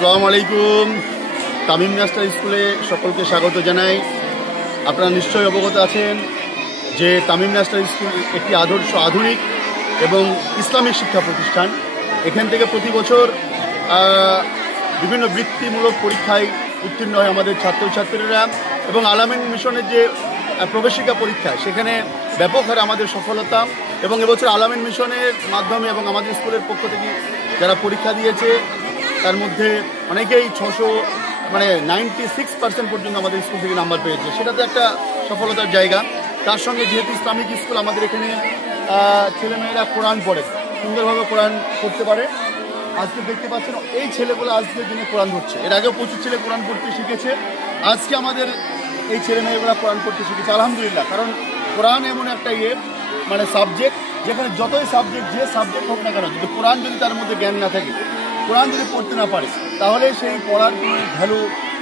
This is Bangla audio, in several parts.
আসসালামু আলাইকুম। তামিম ন্যাশনাল স্কুলে সকলকে স্বাগত জানাই। আপনারা নিশ্চয়ই অবগত আছেন যে তামিম ন্যাশনাল স্কুল একটি আদর্শ আধুনিক এবং ইসলামিক শিক্ষা প্রতিষ্ঠান। এখান থেকে প্রতি বছর বিভিন্ন বৃত্তিমূলক পরীক্ষায় উত্তীর্ণ হয় আমাদের ছাত্রছাত্রীরা, এবং আলামিন মিশনের যে প্রবেশিকা পরীক্ষা সেখানে ব্যাপক হারে আমাদের সফলতা। এবং এবছর আলামিন মিশনের মাধ্যমে এবং আমাদের স্কুলের পক্ষ থেকে যারা পরীক্ষা দিয়েছে তার মধ্যে অনেকেই 96% পর্যন্ত আমাদের স্কুল থেকে নাম্বার পেয়েছে। সেটা তো একটা সফলতার জায়গা। তার সঙ্গে যেহেতু ইসলামিক স্কুল, আমাদের এখানে ছেলেমেয়েরা কোরআন পড়ে, সুন্দরভাবে কোরআন পড়তে পারে। আজকে দেখতে পাচ্ছেন এই ছেলেগুলো আজকের দিনে কোরআন পড়ছে। এর আগেও প্রচুর ছেলে কোরআন পড়তে শিখেছে। আজকে আমাদের এই ছেলেমেয়েগুলো কোরআন পড়তে শিখেছে, আলহামদুলিল্লাহ। কারণ কোরআন এমন একটা সাবজেক্ট, যেখানে যতই যে সাবজেক্ট হোক না কেন, যদি কোরআন যদি তার মধ্যে জ্ঞান না থাকে, কোরআন যদি পড়তে না পারে, তাহলে সেই পড়ার কোনো ভ্যালু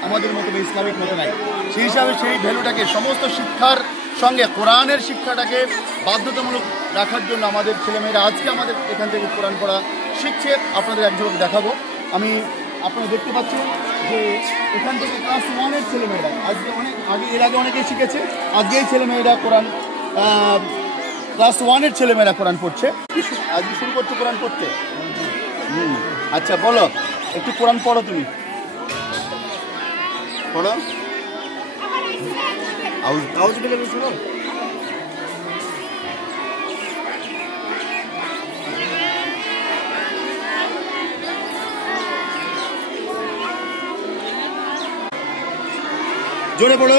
আমাদের মতো ইসলামিক মতো নাই। সেই হিসাবে সেই ভ্যালুটাকে সমস্ত শিক্ষার সঙ্গে কোরআনের শিক্ষাটাকে বাধ্যতামূলক রাখার জন্য আমাদের ছেলেমেয়েরা আজকে আমাদের এখান থেকে কোরআন পড়া শিখছে। আপনাদের এক ঝলক দেখাবো। আপনারা দেখতে পাচ্ছেন যে এখান থেকে ক্লাস 1-এর ছেলেমেয়েরা আজকে এর আগে অনেকেই শিখেছে। আজকে এই ছেলেমেয়েরা কোরআন ক্লাস 1-এর ছেলেমেয়েরা কোরআন পড়ছে। আজকে শুরু করছে কোরআন পড়তে। আচ্ছা, বলো একটু কোরআন পড়ো, তুমি পড়ো। শোনো, জোরে পড়ো।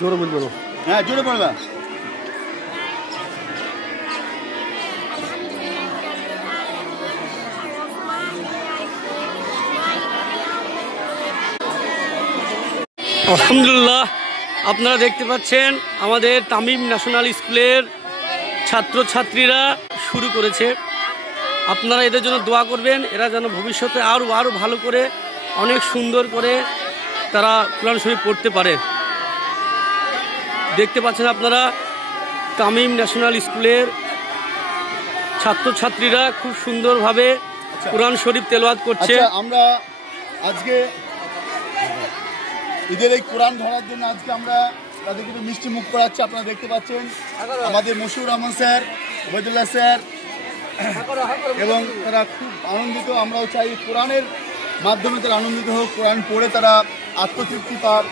জোরে বলবো, হ্যাঁ জোরে পড়বা। আলহামদুলিল্লাহ, আপনারা দেখতে পাচ্ছেন আমাদের তামিম ন্যাশনাল স্কুলের ছাত্রছাত্রীরা শুরু করেছে। আপনারা এদের জন্য দোয়া করবেন, এরা যেন ভবিষ্যতে আরও ভালো করে অনেক সুন্দর করে তারা কোরআন শরীফ পড়তে পারে। দেখতে পাচ্ছেন আপনারা তামিম ন্যাশনাল স্কুলের ছাত্রছাত্রীরা খুব সুন্দরভাবে কোরআন শরীফ তেলাওয়াত করছে। আমরা আজকে ঈদের এই কোরআন ধরার জন্য আজকে আমরা তাদেরকে একটু মিষ্টি মুখ করাচ্ছি। আপনারা দেখতে পাচ্ছেন আমাদের মশিউর রহমান স্যার, ওবায়দুল্লাহ স্যার, এবং তারা খুব আনন্দিত। আমরাও চাই কোরআনের মাধ্যমে তারা আনন্দিত হোক, কোরআন পড়ে তারা আত্মতৃপ্তি পাক।